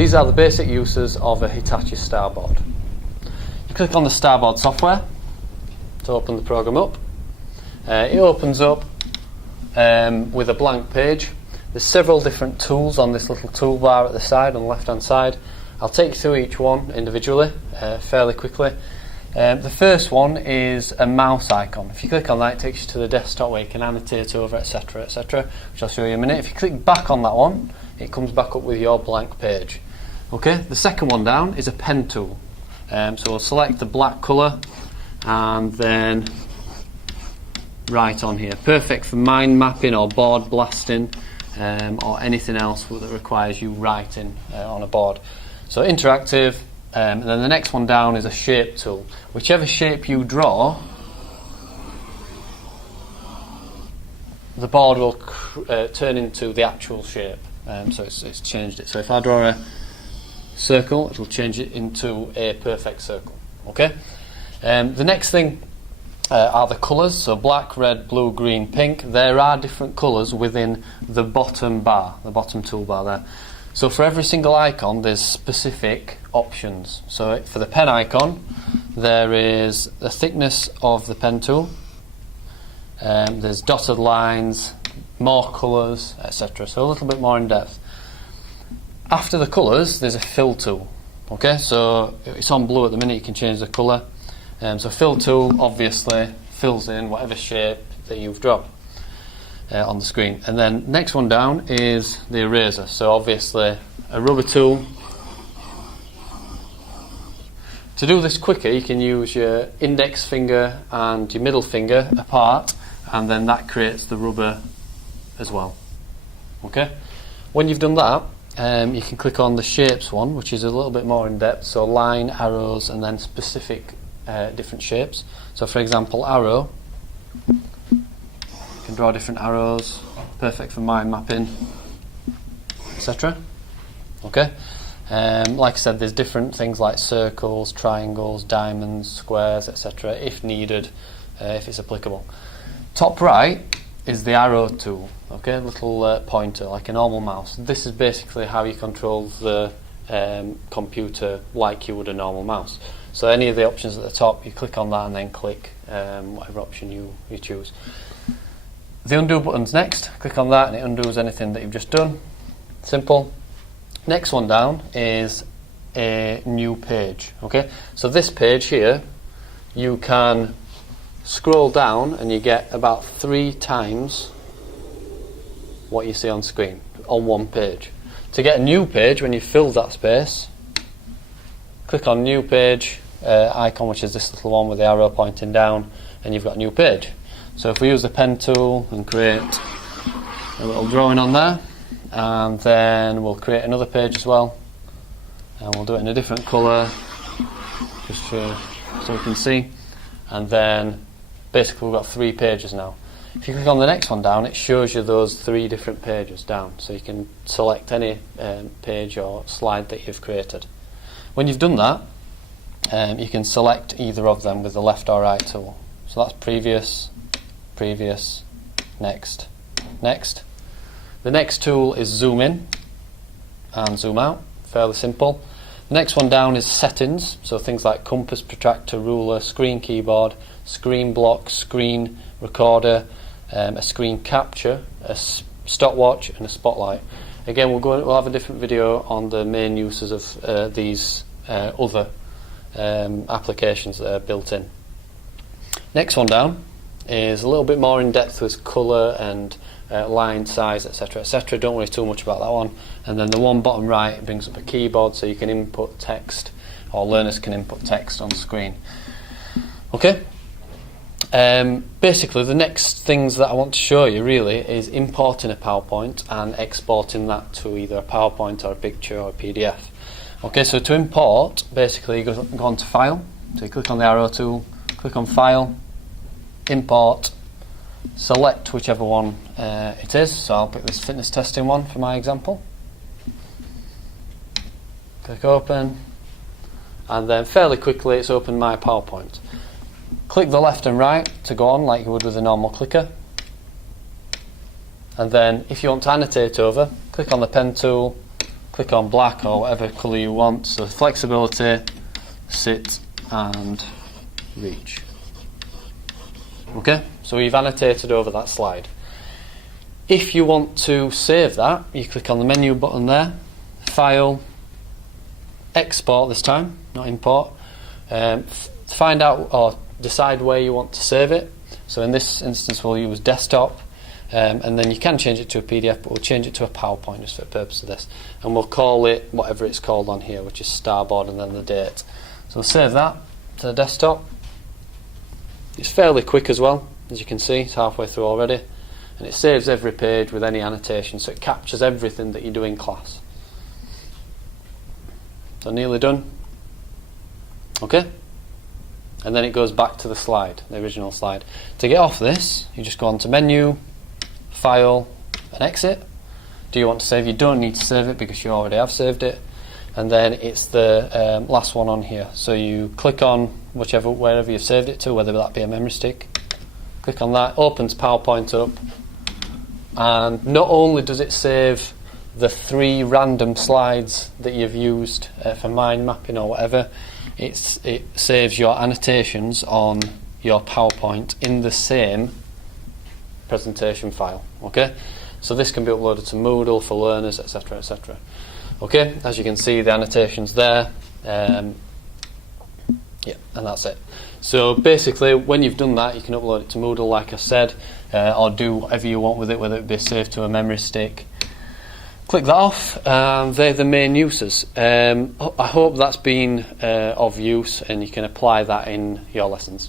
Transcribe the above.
these are the basic uses of a Hitachi StarBoard. You click on the StarBoard software to open the program up. It opens up with a blank page. There's several different tools on this little toolbar at the side, on the left hand side. I'll take you through each one individually fairly quickly. The first one is a mouse icon. If you click on that, it takes you to the desktop where you can annotate over, etc, etc, which I'll show you in a minute. If you click back on that one, it comes back up with your blank page. Okay, the second one down is a pen tool. So we'll select the black colour and then write on here. Perfect for mind mapping or board blasting or anything else that requires you writing on a board. So interactive. And then the next one down is a shape tool. Whichever shape you draw, the board will turn into the actual shape. So it's changed it. So if I draw a circle, it will change it into a perfect circle. Okay. The next thing are the colours. So black, red, blue, green, pink. There are different colours within the bottom bar, the bottom toolbar there. So for every single icon, there's specific options. So for the pen icon, there is the thickness of the pen tool. There's dotted lines, more colours, etc. So a little bit more in depth. After the colours, there's a fill tool. Okay, so it's on blue at the minute. You can change the colour. So fill tool obviously fills in whatever shape that you've drawn on the screen. And then next one down is the eraser. So obviously a rubber tool. To do this quicker, you can use your index finger and your middle finger apart, and then that creates the rubber as well. Okay. When you've done that, you can click on the shapes one, which is a little bit more in depth. So line, arrows, and then specific different shapes. So for example, arrow. You can draw different arrows, perfect for mind mapping, etc. Okay. Like I said, there's different things like circles, triangles, diamonds, squares, etc. if needed, if it's applicable. Top right is the arrow tool. Okay, little pointer like a normal mouse. This is basically how you control the computer like you would a normal mouse. So any of the options at the top, you click on that and then click whatever option you choose. The undo button's next. Click on that and it undoes anything that you've just done. Simple. Next one down is a new page. Okay, so this page here, you can scroll down and you get about 3 times what you see on screen on one page. To get a new page, when you've filled that space, click on new page icon, which is this little one with the arrow pointing down, and you've got a new page. So if we use the pen tool and create a little drawing on there, and then we'll create another page as well, and we'll do it in a different colour just so we can see, and then basically we've got 3 pages now. If you click on the next one down, it shows you those 3 different pages down, so you can select any page or slide that you've created. When you've done that, you can select either of them with the left or right tool. So that's previous, previous, next, next. The next tool is zoom in and zoom out, fairly simple. The next one down is settings, so things like compass, protractor, ruler, screen keyboard, screen block, screen recorder, a screen capture, a stopwatch and a spotlight. Again, we'll have a different video on the main uses of these other applications that are built in. Next one down is a little bit more in depth with colour and line size, etc, etc. Don't worry too much about that one. And then the one bottom right brings up a keyboard, so you can input text, or learners can input text on screen. Okay. Basically the next things that I want to show you really is importing a PowerPoint and exporting that to either a PowerPoint or a picture or a PDF. Okay, so to import, basically you go on to File, so you click on the arrow tool, click on File, Import, select whichever one it is, so I'll pick this fitness testing one for my example. Click Open, and then fairly quickly it's opened my PowerPoint. Click the left and right to go on like you would with a normal clicker, and then if you want to annotate over, click on the pen tool, click on black or whatever colour you want. So flexibility, sit and reach. Okay, so we've annotated over that slide. If you want to save that, you click on the menu button there, File, Export this time, not Import. Find out or decide where you want to save it. So in this instance we'll use desktop, and then you can change it to a PDF, but we'll change it to a PowerPoint just for the purpose of this. And we'll call it whatever it's called on here, which is StarBoard and then the date. So we'll save that to the desktop. It's fairly quick as well, as you can see, it's halfway through already. And it saves every page with any annotation, so it captures everything that you do in class. So nearly done. Okay? And then it goes back to the slide, the original slide. To get off this, you just go on to Menu, File, and Exit. Do you want to save? You don't need to save it because you already have saved it. And then it's the last one on here. So you click on wherever you've saved it to, whether that be a memory stick. Click on that, opens PowerPoint up. And not only does it save the 3 random slides that you've used for mind mapping or whatever, it saves your annotations on your PowerPoint in the same presentation file. Okay, so this can be uploaded to Moodle for learners, etc., etc. Okay, as you can see, the annotations there. Yeah, and that's it. So basically, when you've done that, you can upload it to Moodle, like I said, or do whatever you want with it, whether it be saved to a memory stick. Click that off, and they're the main uses. I hope that's been of use and you can apply that in your lessons.